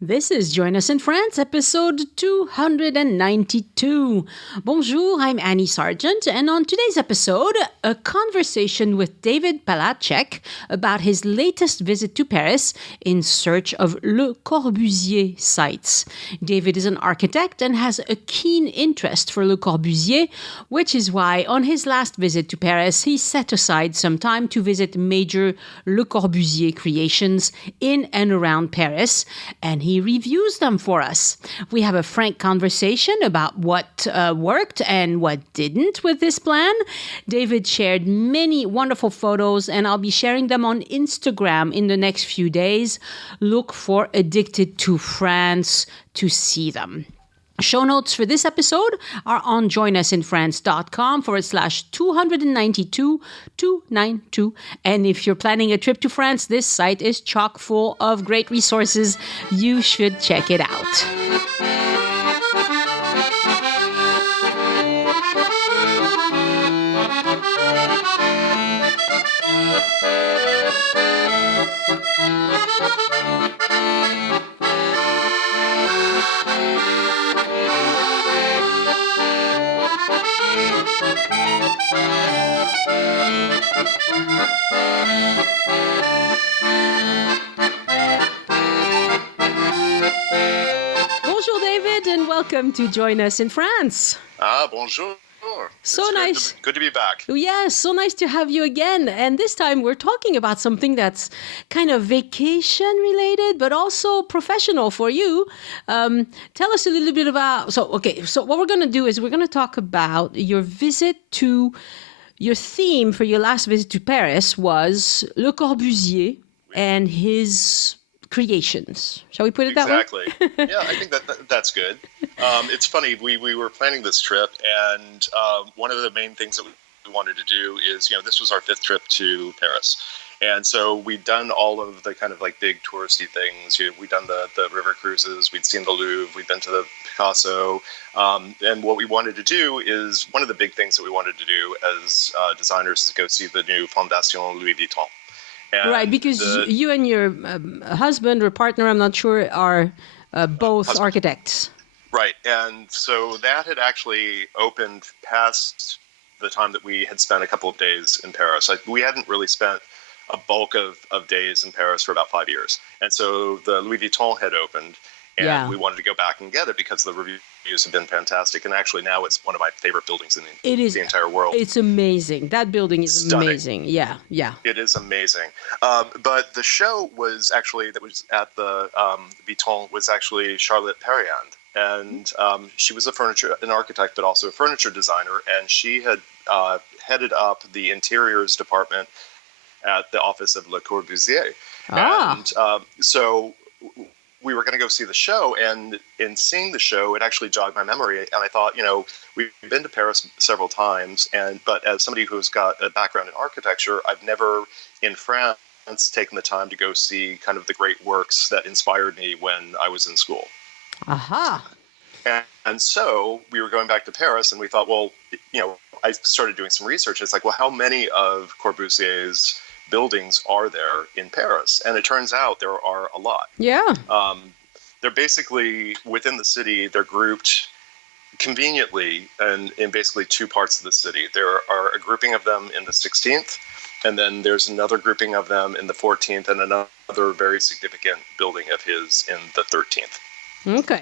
This is Join Us in France, episode 292. Bonjour, I'm Annie Sargent, and on today's episode, a conversation with David Palachek about his latest visit to Paris in search of Le Corbusier sites. David is an architect and has a keen interest for Le Corbusier, which is why on his last visit to Paris, he set aside some time to visit major Le Corbusier creations in and around Paris, and he reviews them for us. We have a frank conversation about what worked and what didn't with this plan. David shared many wonderful photos, and I'll be sharing them on Instagram in the next few days. Look for Addicted to France to see them. Show notes for this episode are on joinusinfrance.com/292. And if you're planning a trip to France, this site is chock full of great resources. You should check it out. Bonjour, David, and welcome to Join Us in France. Bonjour. So It's nice. Good to be back. Yes, so nice to have you again. And this time we're talking about something that's kind of vacation related, but also professional for you. Tell us a little bit about, so what we're going to do is we're going to talk about your theme for your last visit to Paris was Le Corbusier and his creations. Shall we put it that way? Exactly. Yeah, I think that's good. It's funny, we were planning this trip, and one of the main things that we wanted to do is, this was our fifth trip to Paris. And so we'd done all of the kind of like big touristy things. We'd done the river cruises, we'd seen the Louvre, we'd been to the Picasso. And what we wanted to do is, one of the big things that we wanted to do as designers is go see the new Fondation Louis Vuitton. And right, because you and your husband or partner, I'm not sure, are both architects. Right, and so that had actually opened past the time that we had spent a couple of days in Paris. We hadn't really spent a bulk of days in Paris for about 5 years. And so the Louis Vuitton had opened, and we wanted to go back and get it because the reviews have been fantastic. And actually now it's one of my favorite buildings in the entire world. It's amazing. That building is stunning. Amazing. Yeah. It is amazing. But the show was actually, that was at the Vuitton, was actually Charlotte Perriand. And she was an architect, but also a furniture designer. And she had headed up the interiors department at the office of Le Corbusier. And so we were going to go see the show, and in seeing the show, it actually jogged my memory. And I thought, we've been to Paris several times, but as somebody who's got a background in architecture, I've never in France taken the time to go see kind of the great works that inspired me when I was in school. Aha. And so we were going back to Paris, and we thought, well, I started doing some research. It's like, well, how many of Corbusier's buildings are there in Paris? And it turns out there are a lot. Yeah. They're basically within the city. They're grouped conveniently in basically two parts of the city. There are a grouping of them in the 16th, and then there's another grouping of them in the 14th, and another very significant building of his in the 13th. Okay.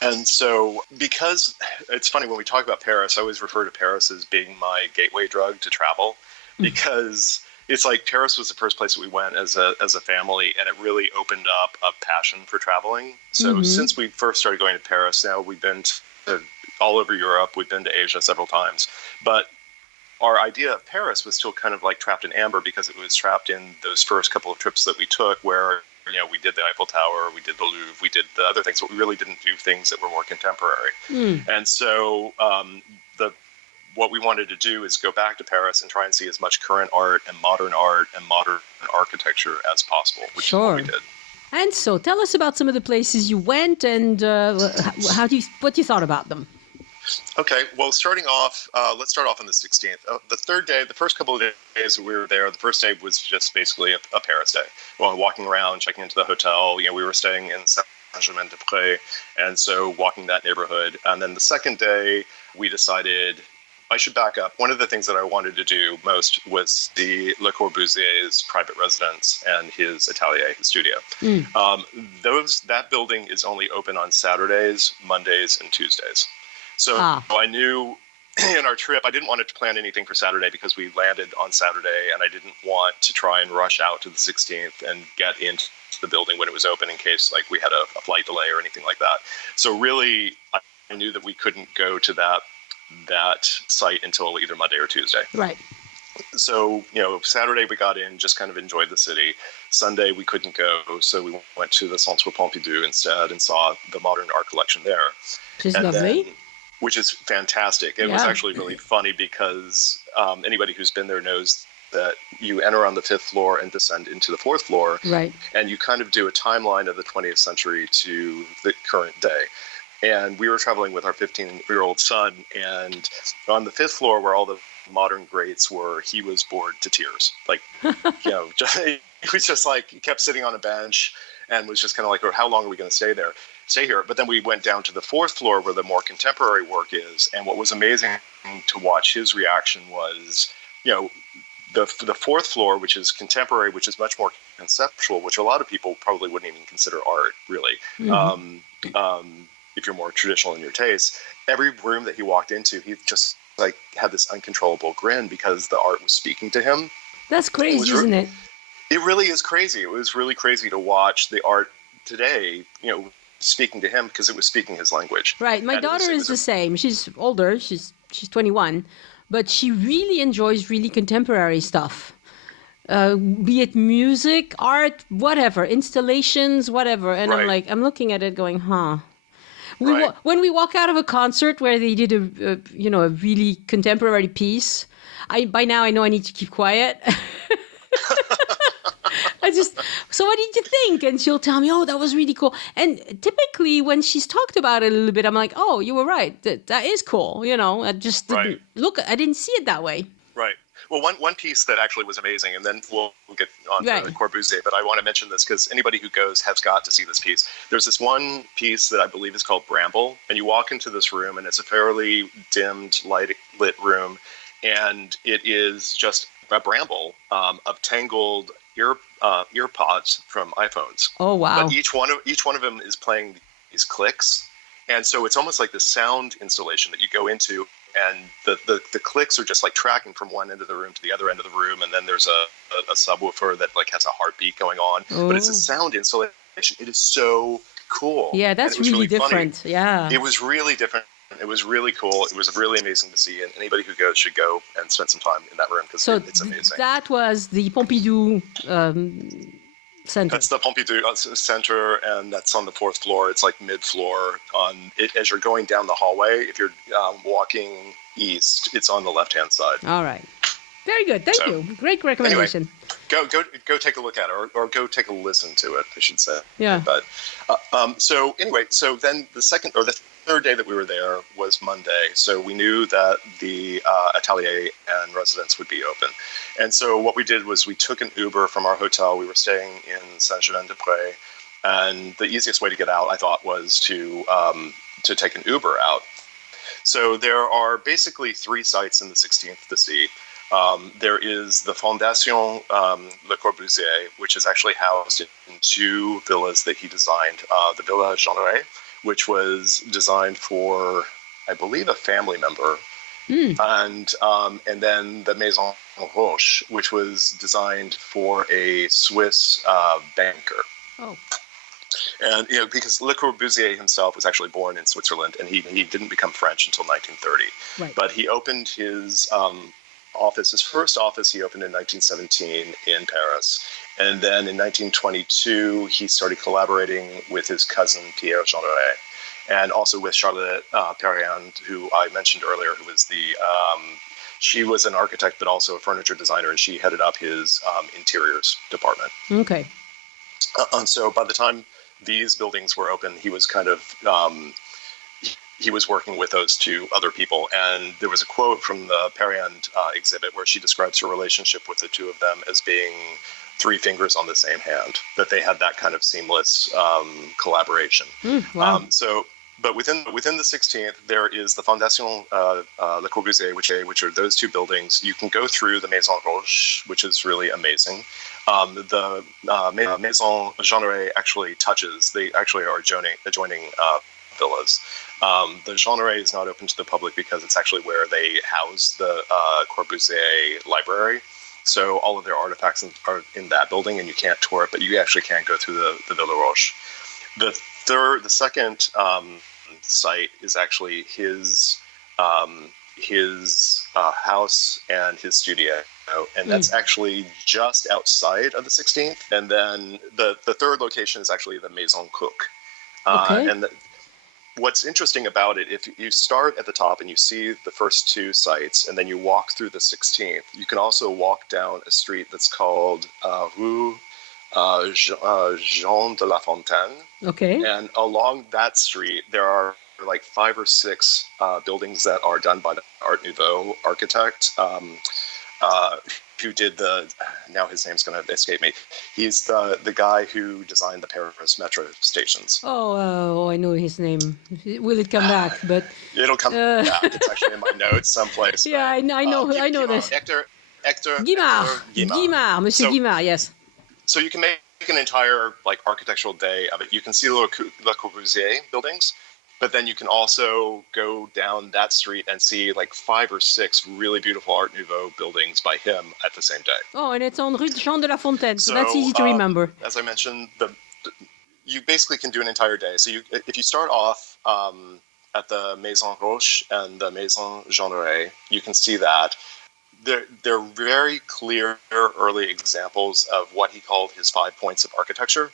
And so, because it's funny when we talk about Paris, I always refer to Paris as being my gateway drug to travel, because it's like Paris was the first place that we went as a family, and it really opened up a passion for traveling. So since we first started going to Paris, now we've been to all over Europe, we've been to Asia several times. But our idea of Paris was still kind of like trapped in amber, because it was trapped in those first couple of trips that we took where, we did the Eiffel Tower, we did the Louvre, we did the other things, but we really didn't do things that were more contemporary. And so what we wanted to do is go back to Paris and try and see as much current art and modern architecture as possible, which is what we did. And so tell us about some of the places you went, and what you thought about them. Okay, well, starting off, let's start off on the 16th. The third day, the first couple of days that we were there, the first day was just basically a Paris day. Well, walking around, checking into the hotel. We were staying in Saint Germain de Prés. And so walking that neighborhood. And then the second day, we decided, I should back up. One of the things that I wanted to do most was see Le Corbusier's private residence and his atelier, his studio. That building is only open on Saturdays, Mondays, and Tuesdays. So I knew in our trip, I didn't want to plan anything for Saturday because we landed on Saturday, and I didn't want to try and rush out to the 16th and get into the building when it was open in case like we had a flight delay or anything like that. So really, I knew that we couldn't go to that site until either Monday or Tuesday. Right. So, Saturday we got in, just kind of enjoyed the city. Sunday we couldn't go, so we went to the Centre Pompidou instead and saw the modern art collection there. Which is lovely. Which is fantastic. It was actually really funny because anybody who's been there knows that you enter on the 5th floor and descend into the 4th floor. Right. And you kind of do a timeline of the 20th century to the current day. And we were traveling with our 15-year-old son, and on the 5th floor where all the modern greats were, he was bored to tears. Like, he was just like, he kept sitting on a bench and was just kind of like, how long are we going to stay here? But then we went down to the 4th floor where the more contemporary work is. And what was amazing to watch his reaction was, the 4th floor, which is contemporary, which is much more conceptual, which a lot of people probably wouldn't even consider art, really. If you're more traditional in your taste, every room that he walked into, he just like had this uncontrollable grin because the art was speaking to him. That's crazy, isn't it? It really is crazy. It was really crazy to watch the art today, speaking to him because it was speaking his language. Right. My daughter is the same. She's older. She's 21, but she really enjoys really contemporary stuff. Be it music, art, whatever, installations, whatever. And right. I'm looking at it going, when we walk out of a concert where they did a really contemporary piece, by now I know I need to keep quiet. So what did you think? And she'll tell me, that was really cool. And typically when she's talked about it a little bit, I'm like, you were right. That is cool. I just didn't I didn't see it that way. Right. Well, one piece that actually was amazing, and then we'll get on to Corbusier, but I want to mention this because anybody who goes has got to see this piece. There's this one piece that I believe is called Bramble, and you walk into this room, and it's a fairly dimmed, lit room, and it is just a bramble of tangled ear pods from iPhones. Oh, wow. But each one of them is playing these clicks, and so it's almost like the sound installation that you go into, and the clicks are just like tracking from one end of the room to the other end of the room, and then there's a subwoofer that like has a heartbeat going on. Oh. But it's a sound installation. It is so cool. Yeah, that's really different. Funny. Yeah. It was really different. It was really cool. It was really amazing to see, and anybody who goes should go and spend some time in that room because it's amazing. That was the Pompidou Center. That's the Pompidou Center, and that's on the 4th floor. It's like mid-floor. As you're going down the hallway, if you're walking east, it's on the left-hand side. All right. Very good. Thank you. Great recommendation. Anyway, go take a look at it, or go take a listen to it, I should say. Yeah. But so then the third day that we were there was Monday, so we knew that the atelier and residence would be open. And so what we did was we took an Uber from our hotel. We were staying in Saint Germain de Prés, and the easiest way to get out, I thought, was to take an Uber out. So there are basically 3 sites in the 16th to see. There is the Fondation Le Corbusier, which is actually housed in 2 villas that he designed. The Villa Marais, which was designed for, I believe, a family member. And then the Maison Roche, which was designed for a Swiss banker. Oh. And, because Le Corbusier himself was actually born in Switzerland, and he didn't become French until 1930. Right. But he opened his his first office he opened in 1917 in Paris. And then in 1922, he started collaborating with his cousin, Pierre Jeanneret, and also with Charlotte Perriand, who I mentioned earlier, who was she was an architect, but also a furniture designer, and she headed up his interiors department. Okay. And so by the time these buildings were open, he was kind of he was working with those 2 other people. And there was a quote from the Perriand exhibit where she describes her relationship with the 2 of them as being three fingers on the same hand, that they had that kind of seamless collaboration. Wow. But within the 16th, there is the Fondation Le Corbusier, which are those two buildings. You can go through the Maison Roche, which is really amazing. The Maison Jeanneret actually touches. They actually are adjoining villas. The Jeanneret is not open to the public because it's actually where they house the Corbusier library. So all of their artifacts are in that building, and you can't tour it, but you actually can go through the Villa Roche. The second site is actually his house and his studio, and that's actually just outside of the 16th. And then the third location is actually the Maison Cook. And what's interesting about it, if you start at the top and you see the first two sites, and then you walk through the 16th, you can also walk down a street that's called Rue Jean de la Fontaine. Okay. And along that street, there are like 5 or 6 buildings that are done by the Art Nouveau architect, who did now his name's going to escape me. He's the guy who designed the Paris metro stations. Oh, I know his name. Will it come back? But it'll come back. It's actually in my notes someplace. Yeah, I know this. Hector Guimard, Monsieur Guimard, yes. So you can make an entire architectural day of it. You can see Le Corbusier buildings, but then you can also go down that street and see 5 or 6 really beautiful Art Nouveau buildings by him at the same day. Oh, and it's on Rue Jean de la Fontaine, so that's easy to remember. As I mentioned, you basically can do an entire day. So if you start off at the Maison Roche and the Maison Jeanneret, you can see that. They're very clear early examples of what he called his 5 points of architecture.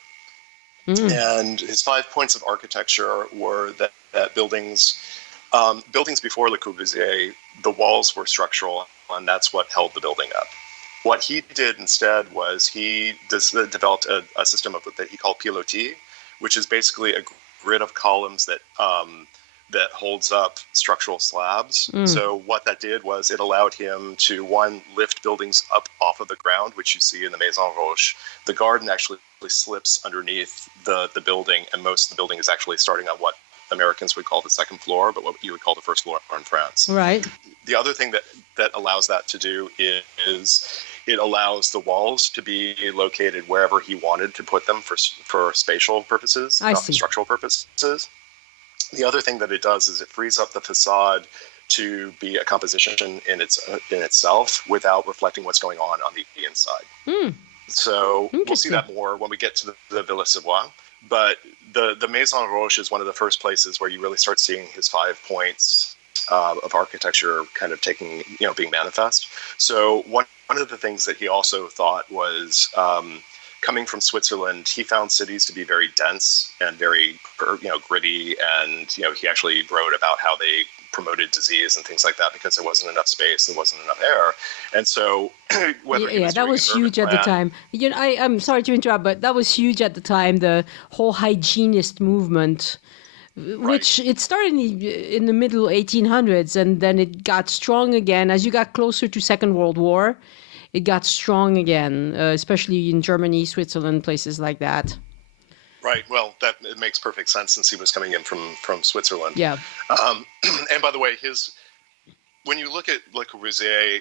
And his 5 points of architecture were that buildings before Le Corbusier, the walls were structural, and that's what held the building up. What he did instead was he developed a system that he called pilotis, which is basically a grid of columns that holds up structural slabs. So what that did was it allowed him to, one, lift buildings up off of the ground, which you see in the Maison Roche. The garden actually slips underneath the building, and most of the building is actually starting on what Americans would call the second floor, but what you would call the first floor in France. Right. The other thing that allows that to do is it allows the walls to be located wherever he wanted to put them for spatial purposes, not structural purposes. The other thing that it does is it frees up the facade to be a composition in itself without reflecting what's going on the inside. So we'll see that more when we get to the Villa Savoie. But the Maison Roche is one of the first places where you really start seeing his 5 points of architecture kind of being manifest. So one of the things that he also thought was, coming from Switzerland, he found cities to be very dense and very, gritty. And, he actually wrote about how they promoted disease and things like that because there wasn't enough space, there wasn't enough air. And so that was huge at the time. I'm sorry to interrupt, but that was huge at the time, the whole hygienist movement, which it started in the middle 1800s, and then it got strong again as you got closer to Second World War. It got strong again, especially in Germany, Switzerland, places like that. Right. Well, it makes perfect sense since he was coming in from Switzerland. Yeah. And by the way, when you look at Le Corbusier,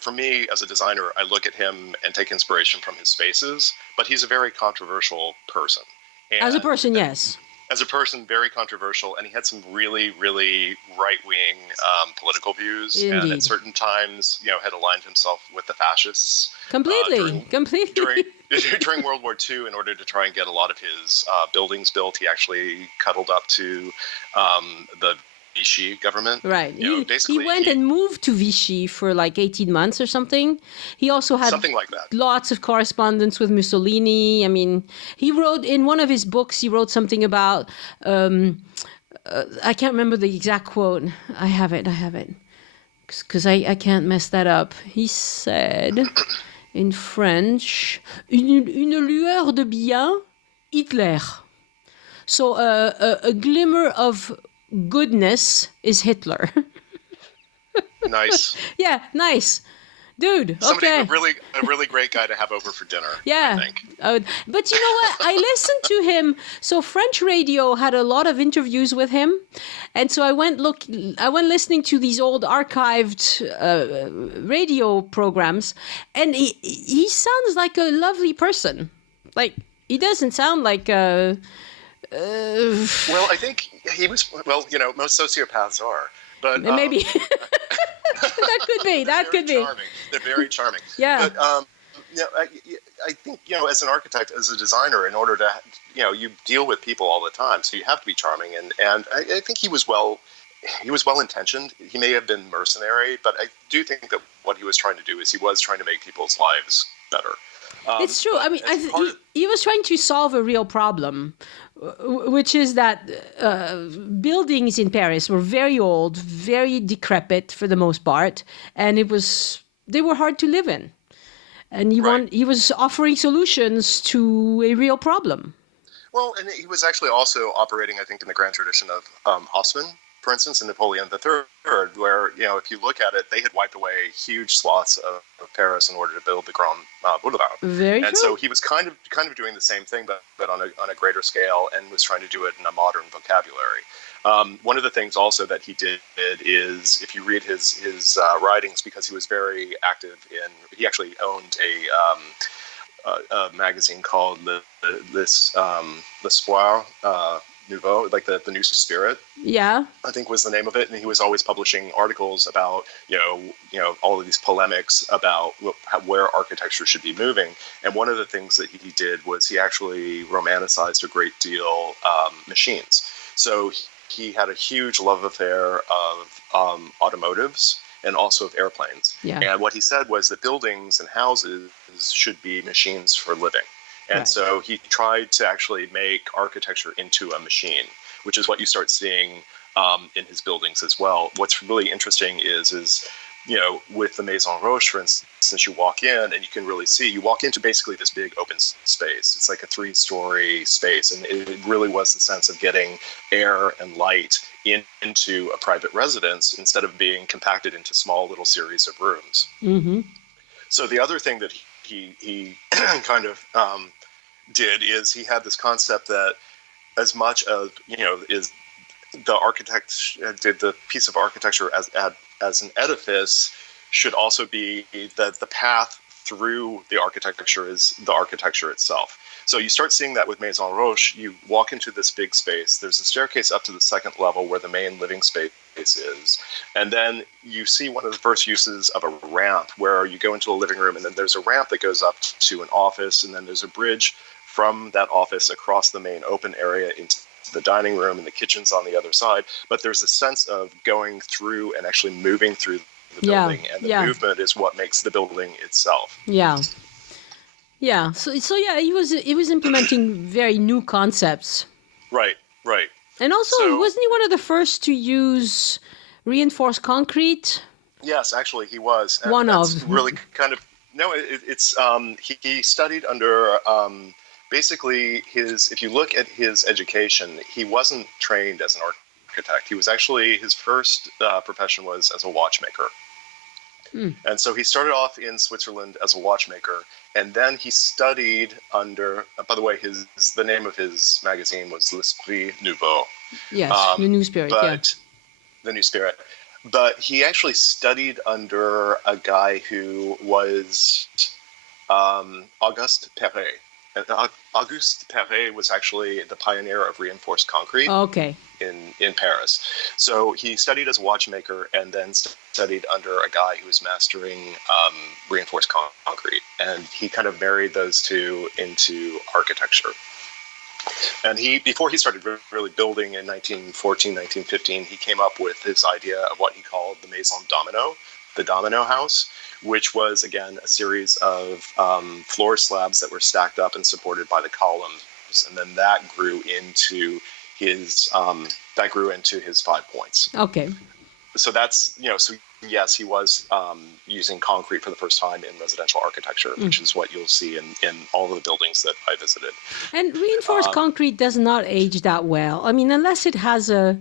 for me as a designer, I look at him and take inspiration from his spaces, but he's a very controversial person. As a person, yes. As a person, very controversial, and he had some really, really right-wing political views. Indeed. And at certain times, had aligned himself with the fascists. Completely. During World War II, in order to try and get a lot of his buildings built, he actually cuddled up to the Vichy government. Right. He went and moved to Vichy for 18 months or something. He also had something like that. Lots of correspondence with Mussolini. I mean, he wrote in one of his books, he wrote something about, I can't remember the exact quote. I have it. Because I can't mess that up. He said in French, une lueur de bien, Hitler. So a glimmer of goodness is Hitler. Nice. Yeah, nice. Dude, Somebody, okay. a really great guy to have over for dinner. Yeah. I think. But you know what? I listened to him. So French radio had a lot of interviews with him. And so I went listening to these old archived radio programs. And he sounds like a lovely person. Like, he doesn't sound like a... Well, I think he was, well, most sociopaths are. But maybe. That could be. That could be. They're very charming. Yeah. But, I think, as an architect, as a designer, in order to, you deal with people all the time, so you have to be charming. And I think he was well-intentioned. He may have been mercenary, but I do think that what he was trying to do is he was trying to make people's lives better. It's true. I mean, he was trying to solve a real problem, which is that buildings in Paris were very old, very decrepit for the most part, and they were hard to live in. And he was offering solutions to a real problem. Well, and he was actually also operating, I think, in the grand tradition of Haussmann, for instance, in Napoleon III, where, if you look at it, they had wiped away huge swaths of Paris in order to build the Grand Boulevard. Very true. And so he was kind of doing the same thing, but on a greater scale, and was trying to do it in a modern vocabulary. One of the things also that he did is, if you read his writings, because he was very active he actually owned a magazine called L'Espoir Nouveau, like the New Spirit. Yeah, I think was the name of it, and he was always publishing articles about all of these polemics about where architecture should be moving. And one of the things that he did was he actually romanticized a great deal machines. So he had a huge love affair of automotives and also of airplanes. Yeah. And what he said was that buildings and houses should be machines for living. And so he tried to actually make architecture into a machine, which is what you start seeing in his buildings as well. What's really interesting is with the Maison Roche, for instance, you walk in and you can really see, you walk into basically this big open space. It's like a 3-story space. And it really was the sense of getting air and light into a private residence instead of being compacted into small little series of rooms. Mm-hmm. So the other thing that he kind of did is he had this concept that as much as, is the architect did the piece of architecture as an edifice should also be that the path through the architecture is the architecture itself. So you start seeing that with Maison Roche. You walk into this big space. There's a staircase up to the second level where the main living space is. And then you see one of the first uses of a ramp where you go into a living room, and then there's a ramp that goes up to an office, and then there's a bridge from that office across the main open area into the dining room, and the kitchen's on the other side. But there's a sense of going through and actually moving through the building, and the movement is what makes the building itself. Yeah. Yeah. So yeah, he was implementing very new concepts. Right. And also, wasn't he one of the first to use reinforced concrete? Yes, actually, he was. And that's really kind of he studied under basically if you look at his education, he wasn't trained as an architect. He was actually, his first profession was as a watchmaker. And so he started off in Switzerland as a watchmaker, and then he studied under, by the way, the name of his magazine was L'Esprit Nouveau. Yes, the New Spirit, The New Spirit. But he actually studied under a guy who was Auguste Perret. And Auguste Perret was actually the pioneer of reinforced concrete. Okay. In Paris. So he studied as a watchmaker and then studied under a guy who was mastering reinforced concrete. And he kind of married those two into architecture. And before he started really building in 1914, 1915, he came up with this idea of what he called the Maison Domino, the domino house, which was, again, a series of floor slabs that were stacked up and supported by the columns. And then that grew into his 5 points. Okay. So that's, so yes, he was using concrete for the first time in residential architecture, which is what you'll see in all of the buildings that I visited. And reinforced concrete does not age that well. I mean, unless it has a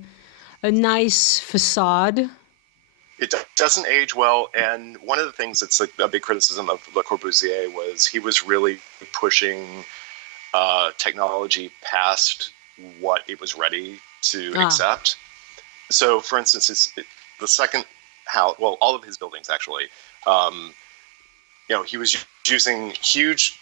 nice facade. It doesn't age well, and one of the things that's like a big criticism of Le Corbusier was he was really pushing technology past what it was ready to accept. So, for instance, the second house, well, all of his buildings actually, he was using huge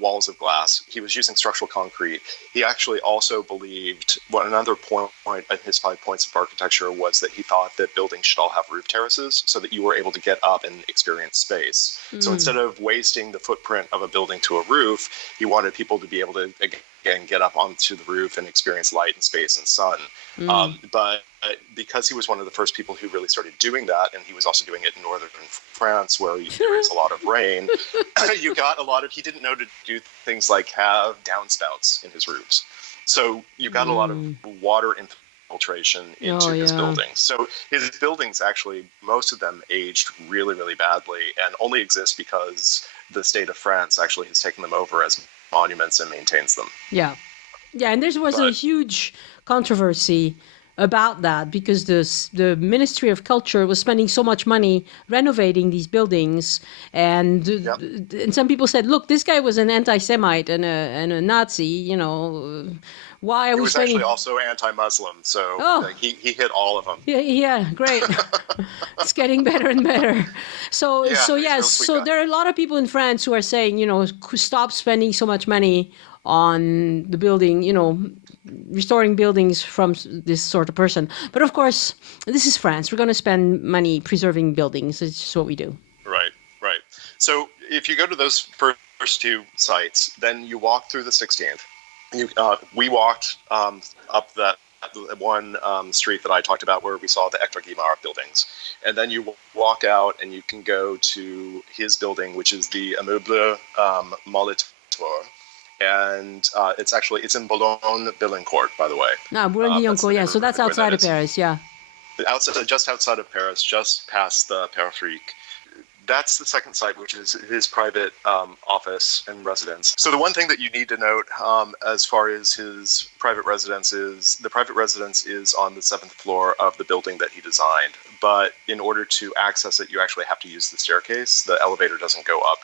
walls of glass. He was using structural concrete. He actually also believed, another point in his 5 points of architecture was that he thought that buildings should all have roof terraces so that you were able to get up and experience space. So instead of wasting the footprint of a building to a roof, he wanted people to be able to, again, get up onto the roof and experience light and space and sun. But because he was one of the first people who really started doing that, and he was also doing it in northern France where there is a lot of rain, you got a lot of, he didn't know to do things like have downspouts in his roofs. So you got a lot of water infiltration into his buildings. So his buildings actually, most of them aged really, really badly and only exist because the state of France actually has taken them over as monuments and maintains them. Yeah, and there was a huge controversy about that because the Ministry of Culture was spending so much money renovating these buildings, and some people said, "Look, this guy was an anti-Semite and a Nazi. Why are we spending?" He was actually also anti-Muslim, so he hit all of them. Yeah, great. It's getting better and better. So there are a lot of people in France who are saying, stop spending so much money on the building, restoring buildings from this sort of person. But of course, this is France. We're going to spend money preserving buildings. It's just what we do. Right. So if you go to those first two sites, then you walk through the 16th. We walked up that one street that I talked about where we saw the Hector Guimard buildings. And then you walk out and you can go to his building, which is the Immeuble Molitor. And it's in Boulogne-Billancourt, by the way. Boulogne-Billancourt, yeah. So that's outside of Paris, yeah. Just outside of Paris, just past the Périphérique. That's the second site, which is his private office and residence. So the one thing that you need to note as far as his private residence is, the private residence is on the 7th floor of the building that he designed. But in order to access it, you actually have to use the staircase. The elevator doesn't go up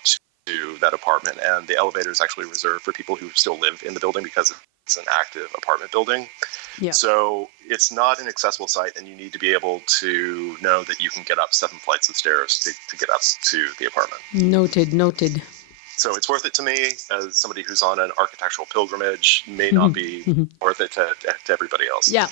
to that apartment, and the elevator is actually reserved for people who still live in the building because it's an active apartment building. Yeah. So it's not an accessible site, and you need to be able to know that you can get up 7 flights of stairs to get up to the apartment. Noted. So it's worth it to me as somebody who's on an architectural pilgrimage. May not be worth it to everybody else. Yeah.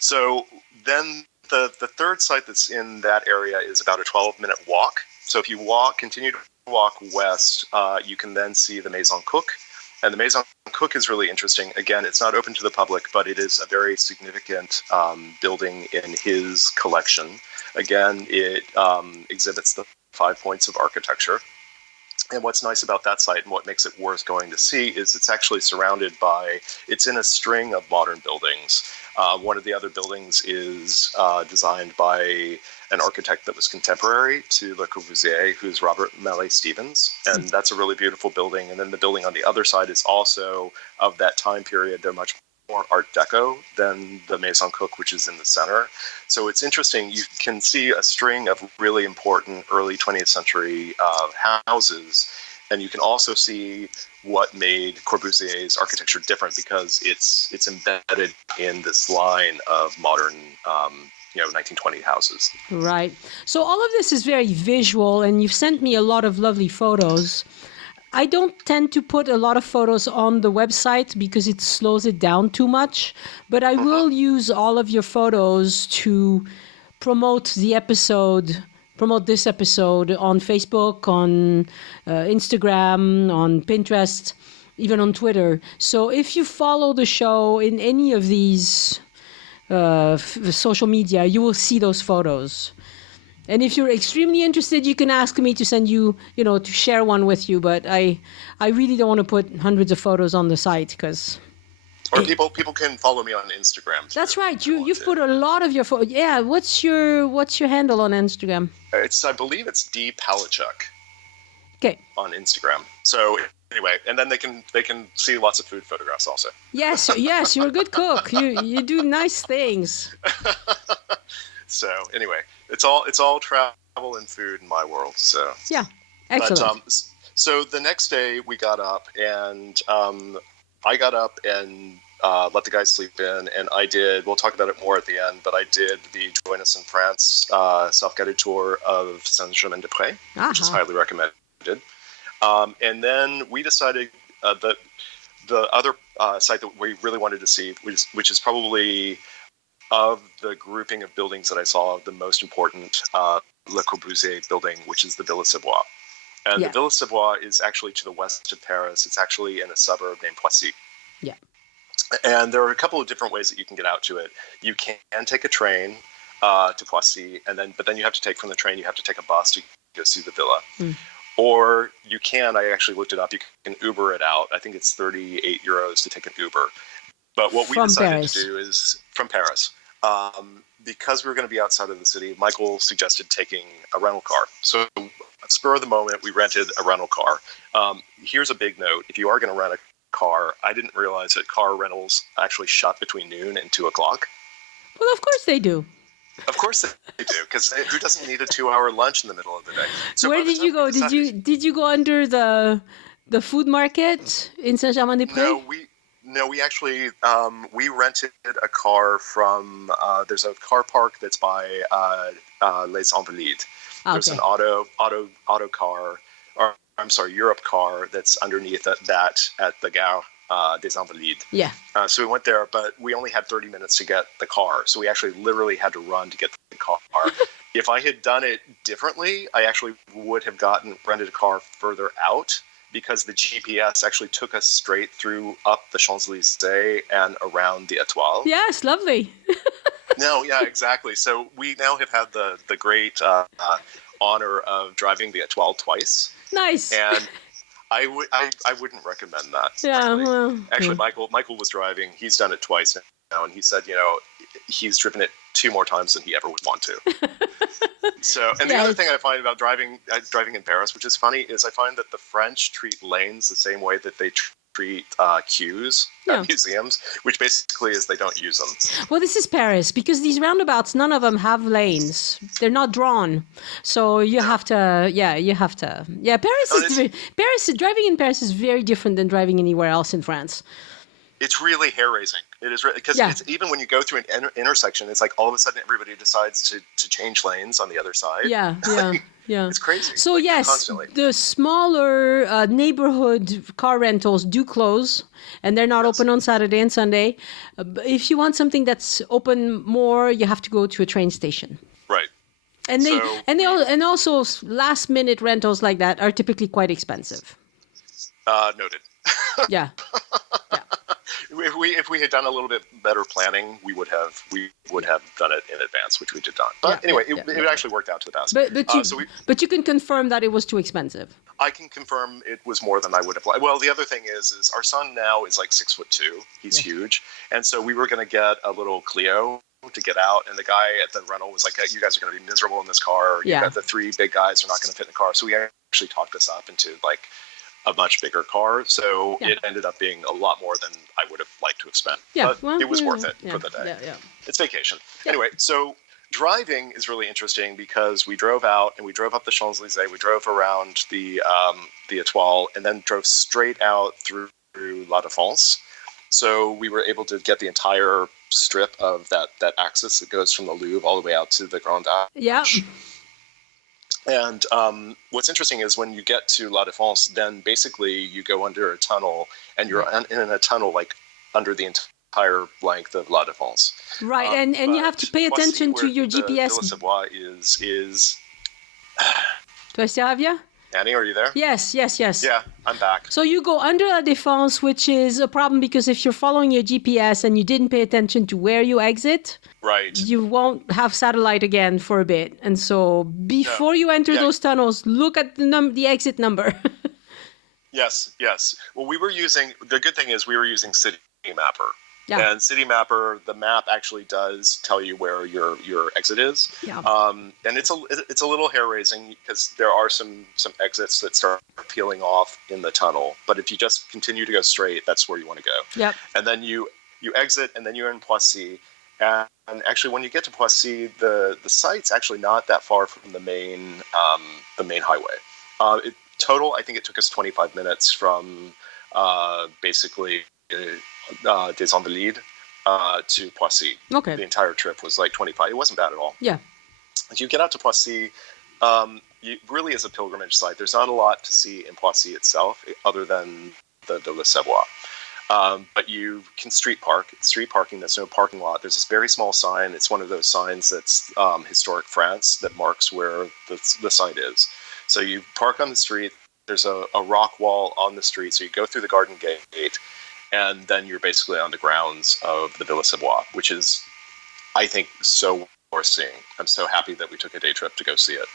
So then the third site that's in that area is about a 12-minute walk. So if you continue to walk west, you can then see the Maison Cook. And the Maison Cook is really interesting. Again, it's not open to the public, but it is a very significant building in his collection. Again, it exhibits the 5 points of architecture. And what's nice about that site and what makes it worth going to see is it's actually surrounded by, it's in a string of modern buildings. One of the other buildings is designed by an architect that was contemporary to Le Corbusier, who's Robert Marais-Stevens. And that's a really beautiful building. And then the building on the other side is also of that time period. They're much more Art Deco than the Maison Cook, which is in the center. So it's interesting. You can see a string of really important early 20th century houses. And you can also see what made Corbusier's architecture different because it's embedded in this line of modern 1920 houses. Right. So all of this is very visual, and you've sent me a lot of lovely photos. I don't tend to put a lot of photos on the website because it slows it down too much, but I will use all of your photos to promote this episode on Facebook, on Instagram, on Pinterest, even on Twitter. So if you follow the show in any of these social media, you will see those photos. And if you're extremely interested, you can ask me to send you, to share one with you. But I really don't want to put hundreds of photos on the site because... Or people can follow me on Instagram too. That's right. You've put a lot of your photos. Yeah. What's your handle on Instagram? I believe it's D Palachek. Okay. On Instagram. So anyway, and then they can see lots of food photographs also. Yes. You're a good cook. You do nice things. So anyway, it's all travel and food in my world. So Yeah, excellent. But so the next day we got up and I got up and let the guys sleep in, and I did. We'll talk about it more at the end, but I did the Join Us in France self-guided tour of Saint Germain Prés, which is highly recommended. And then we decided that the other site that we really wanted to see, which is probably of the grouping of buildings that I saw, the most important, Le Corbusier building, which is the Villa Savoie. And the Villa Savoie is actually to the west of Paris. It's actually in a suburb named Poissy. Yeah. And there are a couple of different ways that you can get out to it. You can take a train to Poissy, but then you have to take from the train, you have to take a bus to go see the villa. Or you can, I actually looked it up, you can Uber it out. I think it's 38 euros to take an Uber. But what we decided to do is, from Paris, because we were going to be outside of the city, Michael suggested taking a rental car. So spur of the moment, we rented a rental car. Here's a big note. If you are going to rent a car, I didn't realize that car rentals actually shut between noon and 2 o'clock. Well, of course they do. Of course they do, because who doesn't need a 2-hour lunch in the middle of the day? So where did you go? Did you go under the food market in Saint Germain des Prés? No, we actually we rented a car from there's a car park that's by Les Invalides. There's an auto car, or I'm sorry, Europe car that's underneath that at the Gare des Invalides. Yeah. So we went there, but we only had 30 minutes to get the car. So we actually literally had to run to get the car. If I had done it differently, I actually would have rented a car further out, because the GPS actually took us straight through up the Champs-Élysées and around the Étoile. Yes, lovely. No, yeah, exactly. So we now have had the great honor of driving the Étoile twice. Nice. And I wouldn't recommend that. Yeah. Actually, Michael was driving. He's done it twice now, and he said, he's driven it 2 more times than he ever would want to. So, and the other thing I find about driving in Paris, which is funny, is I find that the French treat lanes the same way that they treat queues at museums, which basically is they don't use them. Well, this is Paris, because these roundabouts, none of them have lanes. They're not drawn. So you have to. Driving in Paris is very different than driving anywhere else in France. It's really hair-raising. It is, because it's, even when you go through an intersection, it's like all of a sudden everybody decides to change lanes on the other side. Yeah. It's crazy. So yes, constantly. The smaller neighborhood car rentals do close, and they're not open on Saturday and Sunday. If you want something that's open more, you have to go to a train station. Right. And also last-minute rentals like that are typically quite expensive. Noted. Yeah. If we had done a little bit better planning, we would have done it in advance, which we did not. But anyway, it actually worked out to the best. But you can confirm that it was too expensive. I can confirm it was more than I would have liked. Well, the other thing is our son now is like 6'2". He's huge, and so we were going to get a little Clio to get out, and the guy at the rental was like, "You guys are going to be miserable in this car. You got the 3 big guys are not going to fit in the car." So we actually talked us up into like a much bigger car, so it ended up being a lot more than I would have liked to have spent. But it was worth it for the day. It's vacation. Anyway, so driving is really interesting because we drove out and we drove up the Champs-Élysées, we drove around the Étoile, and then drove straight out through La Défense. So we were able to get the entire strip of that axis that goes from the Louvre all the way out to the Grand Arche. Yeah. And what's interesting is when you get to La Défense, then basically you go under a tunnel, and you're in a tunnel like under the entire length of La Défense. Right, and you have to pay attention to your GPS. Villa Savoie is. Do I still have you? Annie, are you there? Yes. Yeah, I'm back. So you go under La Défense, which is a problem because if you're following your GPS and you didn't pay attention to where you exit, right, you won't have satellite again for a bit. And so before you enter those tunnels, look at the exit number. Yes. Well, the good thing is we were using City Mapper. Yeah. And City Mapper, the map actually does tell you where your exit is. Yeah. And it's a little hair-raising because there are some exits that start peeling off in the tunnel. But if you just continue to go straight, that's where you want to go. Yep. And then you exit, and then you're in Poissy. And actually, when you get to Poissy, the site's actually not that far from the main highway. Total, I think it took us 25 minutes from basically Des Invalides to Poissy. Okay. The entire trip was like 25. It wasn't bad at all. Yeah. As you get out to Poissy, really is a pilgrimage site. There's not a lot to see in Poissy itself, other than the Le Savoie. But you can street park. It's street parking. There's no parking lot. There's this very small sign. It's one of those signs that's historic France that marks where the site is. So you park on the street. There's a rock wall on the street. So you go through the garden gate, and then you're basically on the grounds of the Villa Savoie, which is, I think, so worth seeing. I'm so happy that we took a day trip to go see it.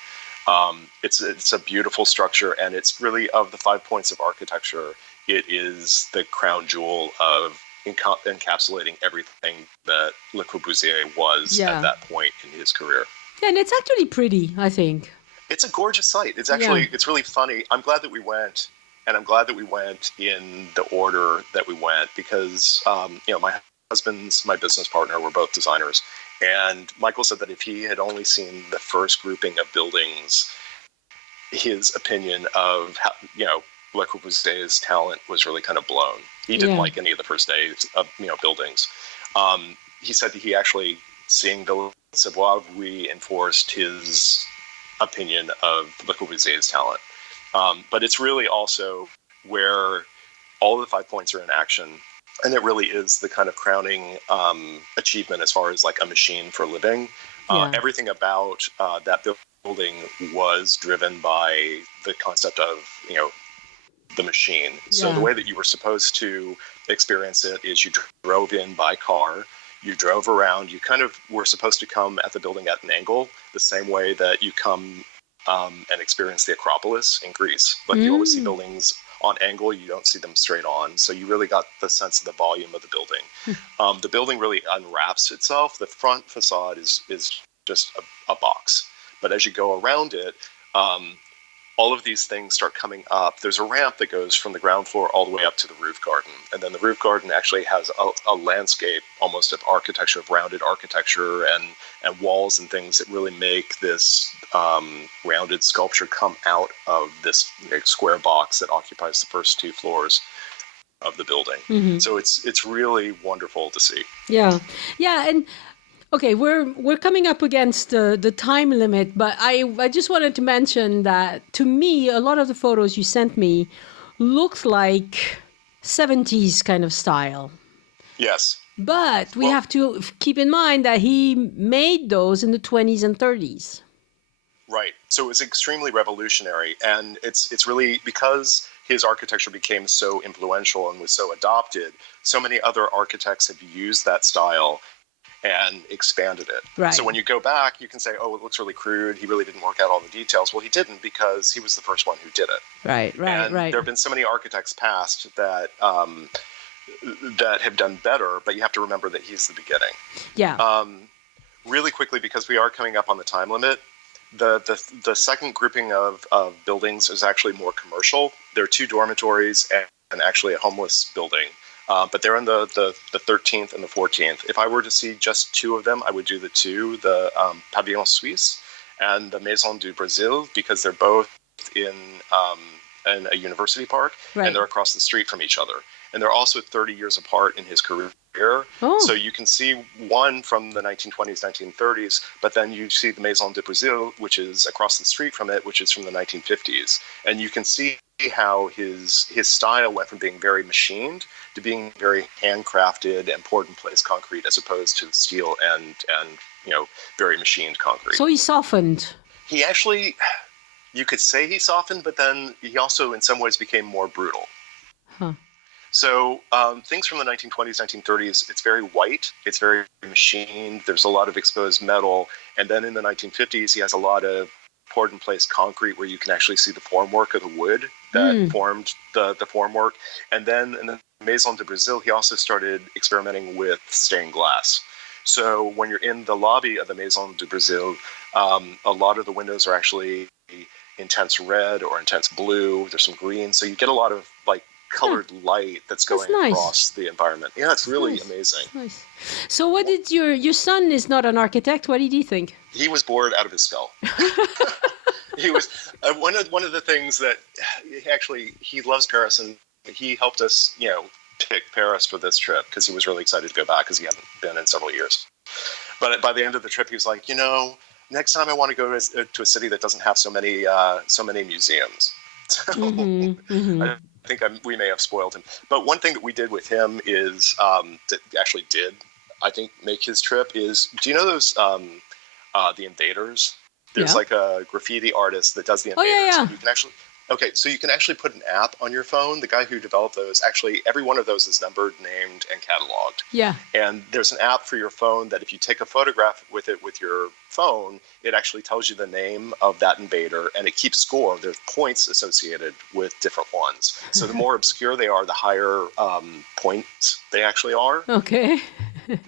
It's a beautiful structure, and it's really, of the 5 points of architecture, it is the crown jewel of encapsulating everything that Le Corbusier was at that point in his career. Yeah, and it's actually pretty, I think. It's a gorgeous site. It's actually, it's really funny. I'm glad that we went, and I'm glad that we went in the order that we went, because, my husband's my business partner. We're both designers. And Michael said that if he had only seen the first grouping of buildings, his opinion of how, Le Corbusier's talent was really kind of blown. He didn't like any of the first days of, buildings. He said that he actually, seeing the Savoie, reinforced his opinion of Le Corbusier's talent. But it's really also where all the 5 points are in action. And it really is the kind of crowning achievement as far as like a machine for living. Everything about that building was driven by the concept of, the machine. So the way that you were supposed to experience it is you drove in by car, you drove around, you kind of were supposed to come at the building at an angle, the same way that you come and experience the Acropolis in Greece. Like you always see buildings on angle, you don't see them straight on. So you really got the sense of the volume of the building. The building really unwraps itself. The front facade is just a box. But as you go around it, all of these things start coming up. There's a ramp that goes from the ground floor all the way up to the roof garden. And then the roof garden actually has a landscape almost of architecture, of rounded architecture and walls and things that really make this rounded sculpture come out of this square box that occupies the first 2 floors of the building. Mm-hmm. So it's really wonderful to see. Yeah. And okay, we're coming up against the time limit, but I just wanted to mention that to me, a lot of the photos you sent me looked like 70s kind of style. Yes. But we have to keep in mind that he made those in the 20s and 30s. Right. So it was extremely revolutionary. And it's really because his architecture became so influential and was so adopted, so many other architects have used that style and expanded it. Right. So when you go back, you can say, oh, it looks really crude. He really didn't work out all the details. Well, he didn't, because he was the first one who did it. Right. And there have been so many architects past that that have done better, but you have to remember that he's the beginning. Yeah. Really quickly, because we are coming up on the time limit, the second grouping of buildings is actually more commercial. There are 2 dormitories and actually a homeless building. But they're in the 13th and the 14th. If I were to see just 2 of them, I would do the 2, the Pavillon Suisse and the Maison du Brésil, because they're both in a university park, and they're across the street from each other. And they're also 30 years apart in his career. Oh. So you can see one from the 1920s, 1930s, but then you see the Maison du Brésil, which is across the street from it, which is from the 1950s. And you can see how his style went from being very machined to being very handcrafted and poured in place concrete, as opposed to steel and very machined concrete. So he softened. He actually, you could say he softened, but then he also in some ways became more brutal. Huh. So things from the 1920s, 1930s, it's very white, it's very machined, there's a lot of exposed metal. And then in the 1950s, he has a lot of poured in place concrete where you can actually see the formwork of the wood that formed the formwork. And then in the Maison du Brésil, he also started experimenting with stained glass. So when you're in the lobby of the Maison du Brésil, a lot of the windows are actually intense red or intense blue. There's some green. So you get a lot of like colored light that's going across the environment. Yeah, it's really amazing. Nice. So what did your son is not an architect. What did he think? He was bored out of his skull. He was one of the things that he loves Paris, and he helped us, pick Paris for this trip because he was really excited to go back because he hadn't been in several years. But by the end of the trip, he was like, next time I want to go to a city that doesn't have so many museums. So I think we may have spoiled him. But one thing that we did with him is that actually did, I think, make his trip is, do you know those the Invaders? There's like a graffiti artist that does the Invaders. Oh, yeah. You can actually put an app on your phone. The guy who developed those, actually, every one of those is numbered, named, and cataloged. Yeah. And there's an app for your phone that if you take a photograph with it with your phone, it actually tells you the name of that invader, and it keeps score. There's points associated with different ones. So the more obscure they are, the higher points they actually are. Okay.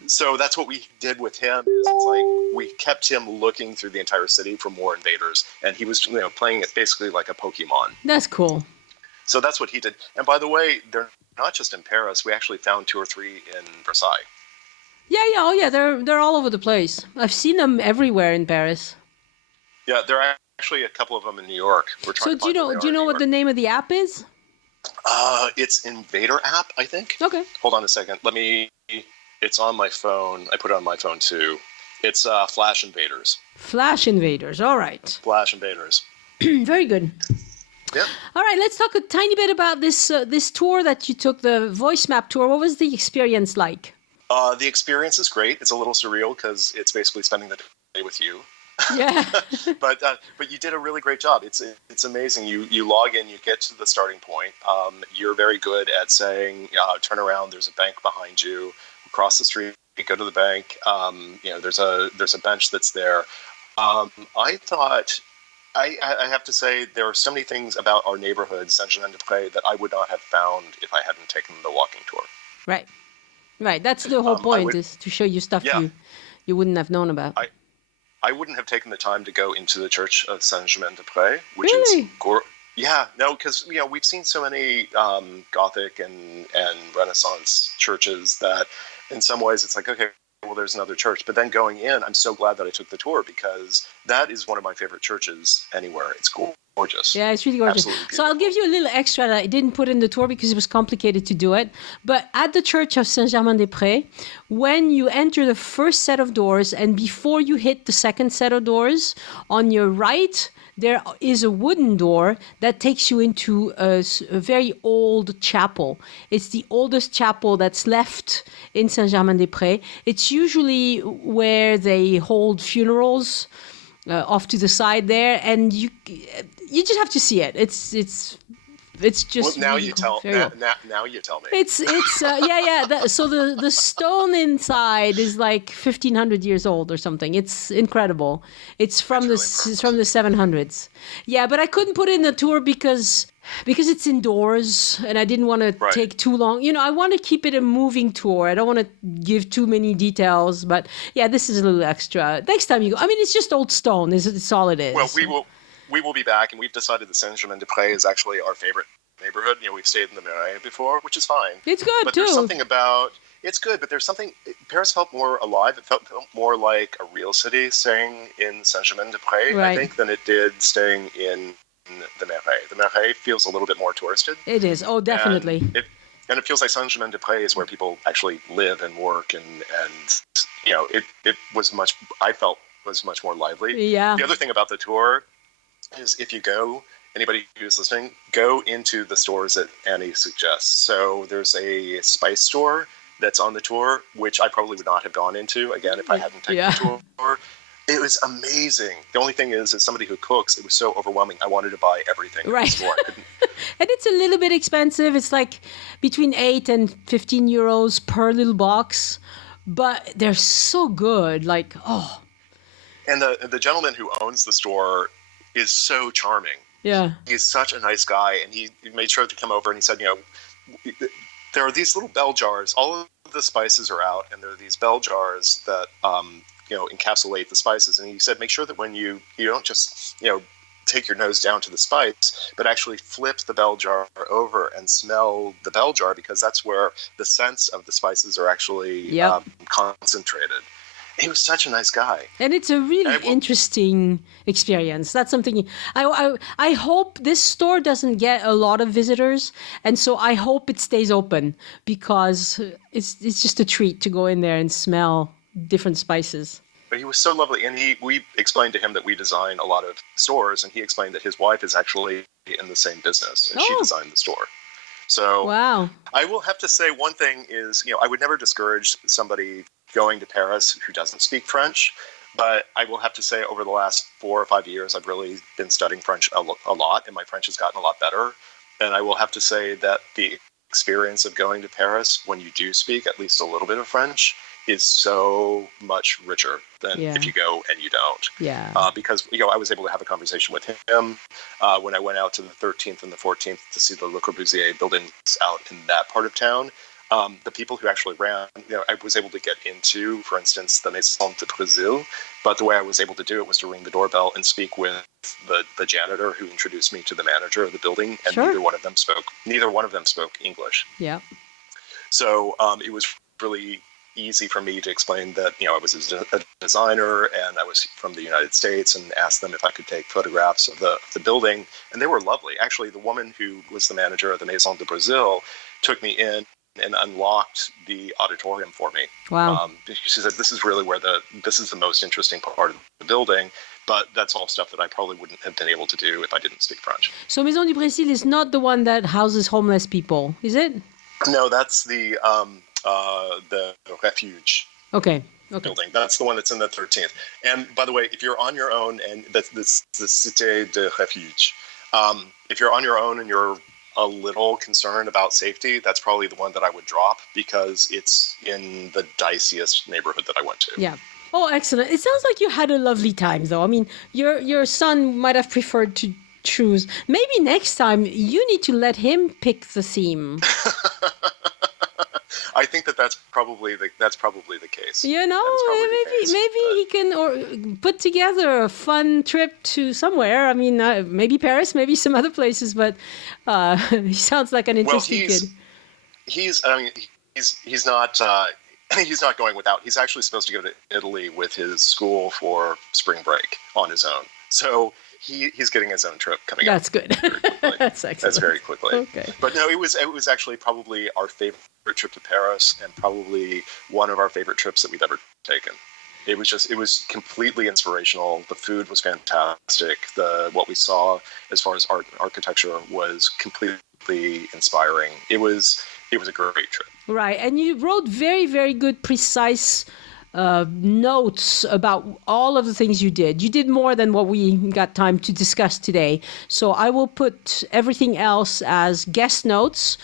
So that's what we did with him. It's like we kept him looking through the entire city for more invaders, and he was playing it basically like a Pokemon. That's cool. So that's what he did. And by the way, they're not just in Paris. We actually found 2 or 3 in Versailles. Yeah. They're all over the place. I've seen them everywhere in Paris. Yeah, there are actually a couple of them in New York. So do you know what the name of the app is? It's Invader app, I think. Okay. Hold on a second. It's on my phone. I put it on my phone too. It's Flash Invaders. Flash Invaders. All right. Flash Invaders. Very good. Yeah. All right. Let's talk a tiny bit about this tour that you took, the VoiceMap tour. What was the experience like? The experience is great. It's a little surreal because it's basically spending the day with you. Yeah. but you did a really great job. It's amazing. You log in, you get to the starting point. You're very good at saying, turn around. There's a bank behind you. Across the street, go to the bank. There's a bench that's there. I thought, I have to say, there are so many things about our neighborhood, Saint Germain des Prés, that I would not have found if I hadn't taken the walking tour. Right. That's the whole point, is to show you stuff you wouldn't have known about. I wouldn't have taken the time to go into the church of Saint Germain des Prés, which really? is because we've seen so many Gothic and Renaissance churches that in some ways it's like, okay, well, there's another church. But then going in, I'm so glad that I took the tour because that is one of my favorite churches anywhere. It's gorgeous. Yeah, it's really gorgeous. So I'll give you a little extra that I didn't put in the tour because it was complicated to do it. But at the church of Saint Germain des Prés, when you enter the first set of doors and before you hit the second set of doors, on your right, there is a wooden door that takes you into a very old chapel. It's the oldest chapel that's left in Saint Germain des Prés. It's usually where they hold funerals off to the side there, and you just have to see it. It's just now really you tell now you tell me. It's so the stone inside is like 1,500 years old or something. It's incredible. It's from the 700s. Yeah, but I couldn't put it in the tour because it's indoors and I didn't want to take too long. I want to keep it a moving tour. I don't want to give too many details, but yeah, this is a little extra. Next time you go, it's just old stone. It's all it is. Well, we will be back, and we've decided that Saint Germain des Prés is actually our favorite neighborhood. We've stayed in the Marais before, which is fine. It's good, but too. There's something about... It's good, but there's something... Paris felt more alive. It felt more like a real city staying in Saint Germain des Prés, I think, than it did staying in the Marais. The Marais feels a little bit more touristed. It is. Oh, definitely. And it feels like Saint Germain des Prés is where people actually live and work, and it was much... I felt was much more lively. Yeah. The other thing about the tour is if you go, anybody who's listening, go into the stores that Annie suggests. So there's a spice store that's on the tour, which I probably would not have gone into, again, if I hadn't taken the tour. It was amazing. The only thing is, as somebody who cooks, it was so overwhelming. I wanted to buy everything. Right. In the store. And it's a little bit expensive. It's like between 8 and 15 euros per little box. But they're so good. And the gentleman who owns the store is so charming. Yeah. He's such a nice guy, and he made sure to come over, and he said, there are these little bell jars. All of the spices are out, and there are these bell jars that encapsulate the spices. And he said, make sure that when you don't just take your nose down to the spice, but actually flip the bell jar over and smell the bell jar, because that's where the scents of the spices are actually concentrated. He was such a nice guy. And it's a really interesting experience. That's something I hope this store doesn't get a lot of visitors. And so I hope it stays open, because it's just a treat to go in there and smell different spices. But he was so lovely. And we explained to him that we design a lot of stores. And he explained that his wife is actually in the same business. And she designed the store. So wow. I will have to say one thing is, I would never discourage somebody going to Paris who doesn't speak French, but I will have to say over the last 4 or 5 years, I've really been studying French a lot, and my French has gotten a lot better. And I will have to say that the experience of going to Paris, when you do speak at least a little bit of French, is so much richer than if you go and you don't. Yeah. Because, I was able to have a conversation with him when I went out to the 13th and the 14th to see the Le Corbusier buildings out in that part of town. The people who actually ran, I was able to get into, for instance, the Maison de Prés, but the way I was able to do it was to ring the doorbell and speak with the janitor who introduced me to the manager of the building, and neither one of them spoke English. Yeah. So it was really easy for me to explain that, I was a designer and I was from the United States, and asked them if I could take photographs of the building. And they were lovely. Actually, the woman who was the manager of the Maison de Prés took me in and unlocked the auditorium for me. Wow. She said, this is really where this is the most interesting part of the building, but that's all stuff that I probably wouldn't have been able to do if I didn't speak French. So Maison du Brésil is not the one that houses homeless people, is it? No, that's the refuge. Okay. Building. That's the one that's in the 13th. And by the way, if you're on your own, and that's the Cité de Refuge, if you're on your own and you're a little concerned about safety, that's probably the one that I would drop, because it's in the diciest neighborhood that I went to. Yeah. Oh, excellent. It sounds like you had a lovely time, though. I mean, your son might have preferred to choose. Maybe next time you need to let him pick the theme. I think that's probably the case. Maybe he can put together a fun trip to somewhere. I mean, maybe Paris, maybe some other places. But he sounds like an interesting kid. He's not. He's not going without. He's actually supposed to go to Italy with his school for spring break on his own. So he's getting his own trip coming up. That's good. That's excellent. That's very quickly. Okay. But no, it was actually probably our favorite trip to Paris, and probably one of our favorite trips that we've ever taken. It was completely inspirational. The food was fantastic. What we saw as far as art and architecture was completely inspiring. It was a great trip. Right. And you wrote very, very good, precise notes about all of the things you did. You did more than what we got time to discuss today. So I will put everything else as guest notes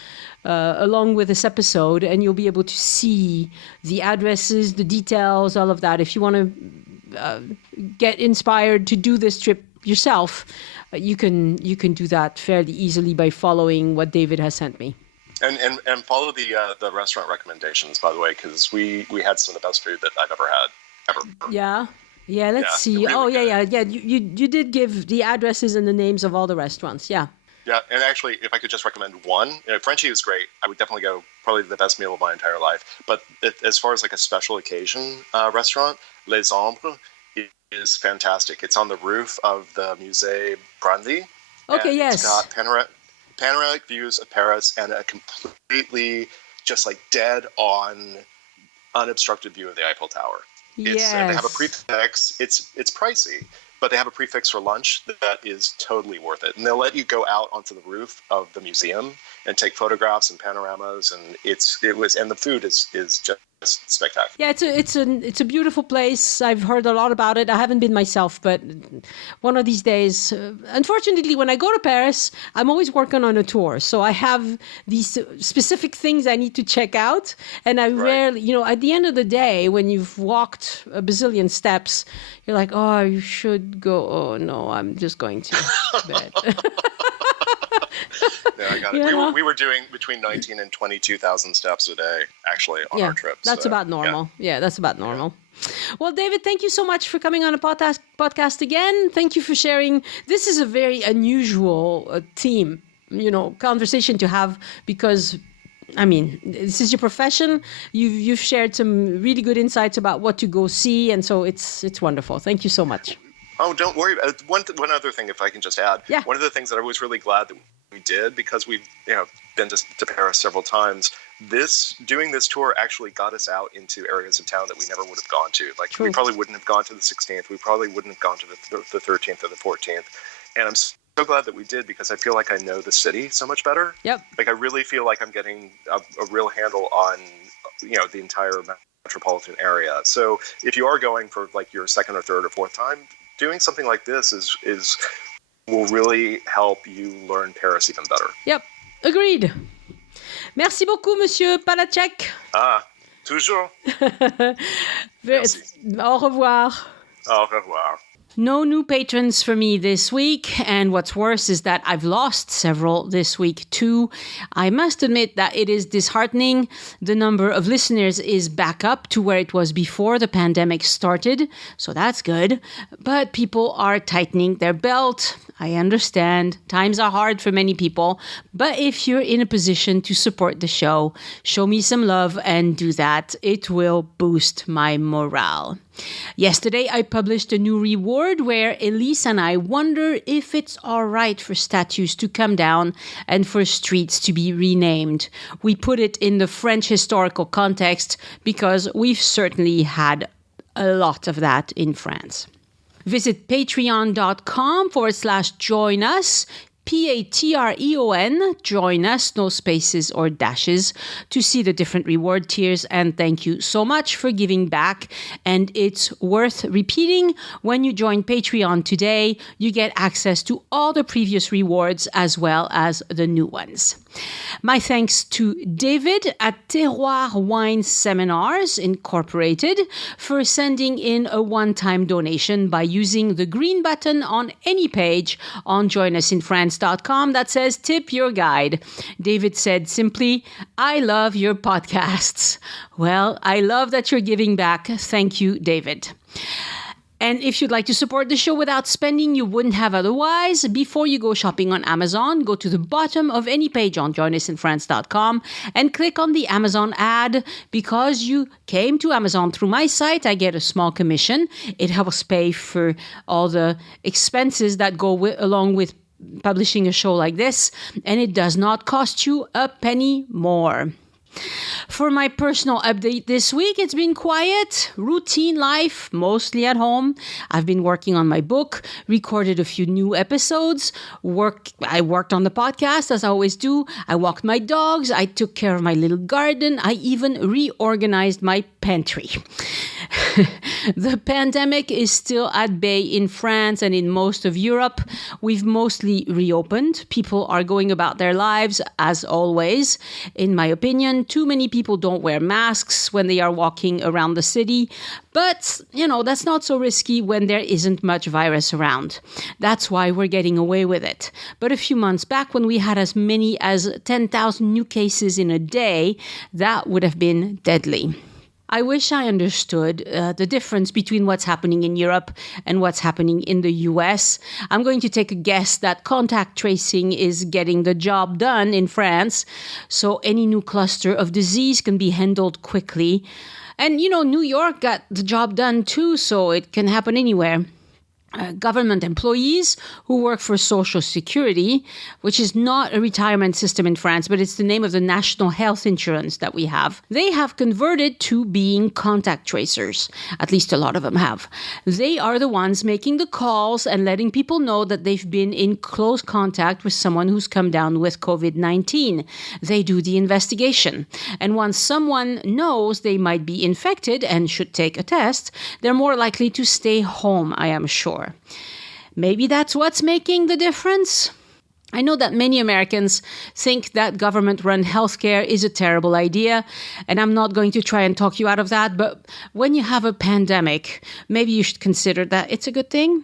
along with this episode, and you'll be able to see the addresses, the details, all of that. If you want to get inspired to do this trip yourself, you can do that fairly easily by following what David has sent me. And follow the restaurant recommendations, by the way, because we had some of the best food that I've ever had, ever. Yeah. Let's see. Really Yeah. You did give the addresses and the names of all the restaurants. Yeah. Yeah, and actually, if I could just recommend one, Frenchie is great. I would definitely go. Probably the best meal of my entire life. But as far as like a special occasion restaurant, Les Ombres is fantastic. It's on the roof of the Musée Branly. Okay. Yes. It's got panoramic views of Paris and a completely just like dead on unobstructed view of the Eiffel Tower. Yes. And they have a prefix. It's pricey, but they have a prefix for lunch that is totally worth it. And they'll let you go out onto the roof of the museum and take photographs and panoramas, and the food is just spectacular. Yeah, it's a beautiful place. I've heard a lot about it. I haven't been myself, but one of these days, unfortunately, when I go to Paris, I'm always working on a tour. So I have these specific things I need to check out. And I rarely, at the end of the day, when you've walked a bazillion steps, you're like, oh, you should go. Oh, no, I'm just going to bed. Yeah, I got it. We were doing between 19 and 22,000 steps a day, actually, on our trips. That's about normal. Yeah, that's about normal. Well, David, thank you so much for coming on a podcast again. Thank you for sharing. This is a very unusual theme, conversation to have because, this is your profession. You've shared some really good insights about what to go see, and so it's wonderful. Thank you so much. Oh, don't worry. One other thing, if I can just add. Yeah. One of the things that I was really glad that we did, because we've been to Paris several times, doing this tour actually got us out into areas of town that we never would have gone to. Like, True. We probably wouldn't have gone to the 16th. We probably wouldn't have gone to the 13th or the 14th. And I'm so glad that we did, because I feel like I know the city so much better. Yep. Like, I really feel like I'm getting a real handle on, the entire metropolitan area. So if you are going for like your second or third or fourth time, doing something like this will really help you learn Paris even better. Yep. Agreed. Merci beaucoup, Monsieur Palachek. Ah, toujours. Merci. Au revoir. Au revoir. No new patrons for me this week, and what's worse is that I've lost several this week too. I must admit that it is disheartening. The number of listeners is back up to where it was before the pandemic started, so that's good. But people are tightening their belt. I understand. Times are hard for many people, but if you're in a position to support the show, show me some love and do that. It will boost my morale. Yesterday, I published a new reward where Elise and I wonder if it's all right for statues to come down and for streets to be renamed. We put it in the French historical context because we've certainly had a lot of that in France. Visit patreon.com/join us, Patreon, join us, no spaces or dashes, to see the different reward tiers. And thank you so much for giving back. And it's worth repeating, when you join Patreon today, you get access to all the previous rewards as well as the new ones. My thanks to David at Terroir Wine Seminars Incorporated for sending in a one-time donation by using the green button on any page on joinusinfrance.com that says tip your guide. David said simply, I love your podcasts. Well, I love that you're giving back. Thank you, David. And if you'd like to support the show without spending you wouldn't have otherwise, before you go shopping on Amazon, go to the bottom of any page on joinusinfrance.com and click on the Amazon ad. Because you came to Amazon through my site, I get a small commission. It helps pay for all the expenses that go along with publishing a show like this, and it does not cost you a penny more. For my personal update this week, it's been quiet, routine life, mostly at home. I've been working on my book, recorded a few new episodes, I worked on the podcast, as I always do. I walked my dogs, I took care of my little garden, I even reorganized my pantry. The pandemic is still at bay in France and in most of Europe. We've mostly reopened. People are going about their lives as always. In my opinion, too many people don't wear masks when they are walking around the city. But, that's not so risky when there isn't much virus around. That's why we're getting away with it. But a few months back, when we had as many as 10,000 new cases in a day, that would have been deadly. I wish I understood the difference between what's happening in Europe and what's happening in the US. I'm going to take a guess that contact tracing is getting the job done in France, so any new cluster of disease can be handled quickly. And, New York got the job done too, so it can happen anywhere. Government employees who work for Social Security, which is not a retirement system in France, but it's the name of the national health insurance that we have. They have converted to being contact tracers. At least a lot of them have. They are the ones making the calls and letting people know that they've been in close contact with someone who's come down with COVID-19. They do the investigation. And once someone knows they might be infected and should take a test, they're more likely to stay home, I am sure. Maybe that's what's making the difference. I know that many Americans think that government-run healthcare is a terrible idea, and I'm not going to try and talk you out of that, but when you have a pandemic, maybe you should consider that it's a good thing.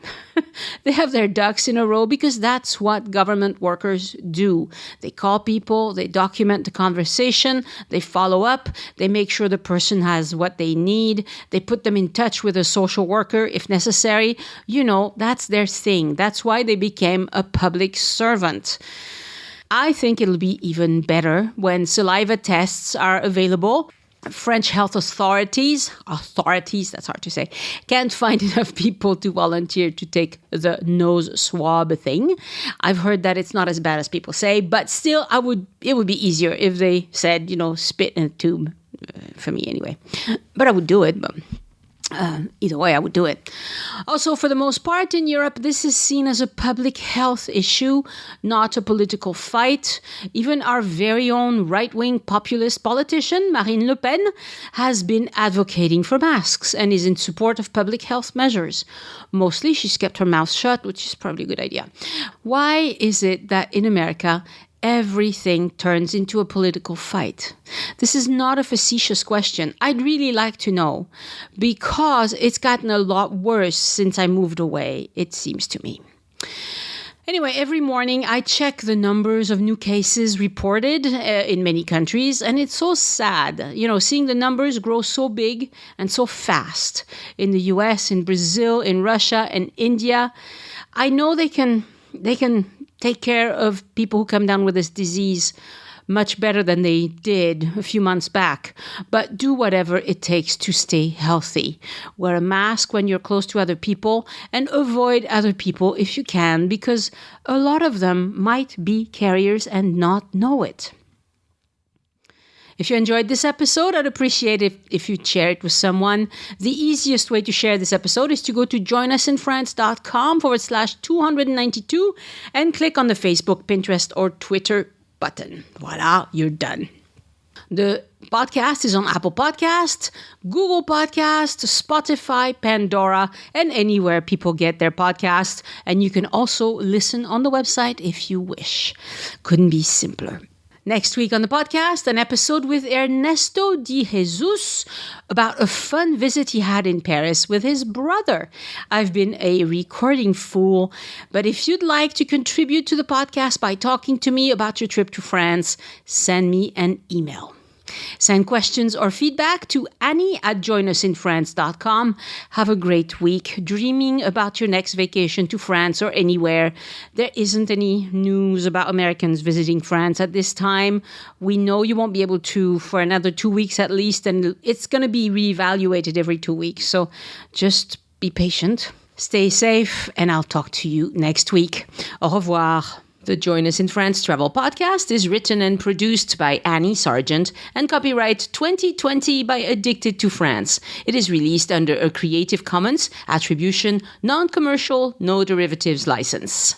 They have their ducks in a row because that's what government workers do. They call people, they document the conversation, they follow up, they make sure the person has what they need, they put them in touch with a social worker if necessary. You know, that's their thing. That's why they became a public servant. I think it'll be even better when saliva tests are available. French health authorities, that's hard to say, can't find enough people to volunteer to take the nose swab thing. I've heard that it's not as bad as people say, but still, it would be easier if they said, spit in a tube, for me anyway. But I would do it, but either way, I would do it. Also, for the most part in Europe, this is seen as a public health issue, not a political fight. Even our very own right-wing populist politician, Marine Le Pen, has been advocating for masks and is in support of public health measures. Mostly, she's kept her mouth shut, which is probably a good idea. Why is it that in America, everything turns into a political fight? This is not a facetious question. I'd really like to know, because it's gotten a lot worse since I moved away, it seems to me. Anyway, every morning I check the numbers of new cases reported in many countries, and it's so sad, seeing the numbers grow so big and so fast in the US, in Brazil, in Russia, and India. I know they can take care of people who come down with this disease much better than they did a few months back. But do whatever it takes to stay healthy. Wear a mask when you're close to other people and avoid other people if you can, because a lot of them might be carriers and not know it. If you enjoyed this episode, I'd appreciate it if you'd share it with someone. The easiest way to share this episode is to go to joinusinfrance.com/292 and click on the Facebook, Pinterest, or Twitter button. Voila, you're done. The podcast is on Apple Podcasts, Google Podcasts, Spotify, Pandora, and anywhere people get their podcasts. And you can also listen on the website if you wish. Couldn't be simpler. Next week on the podcast, an episode with Ernesto de Jesus about a fun visit he had in Paris with his brother. I've been a recording fool, but if you'd like to contribute to the podcast by talking to me about your trip to France, send me an email. Send questions or feedback to Annie@joinusinfrance.com. Have a great week dreaming about your next vacation to France or anywhere. There isn't any news about Americans visiting France at this time. We know you won't be able to for another 2 weeks at least, and it's going to be reevaluated every 2 weeks. So just be patient, stay safe, and I'll talk to you next week. Au revoir. The Join Us in France Travel Podcast is written and produced by Annie Sargent and copyright 2020 by Addicted to France. It is released under a Creative Commons Attribution, Non-Commercial, No Derivatives license.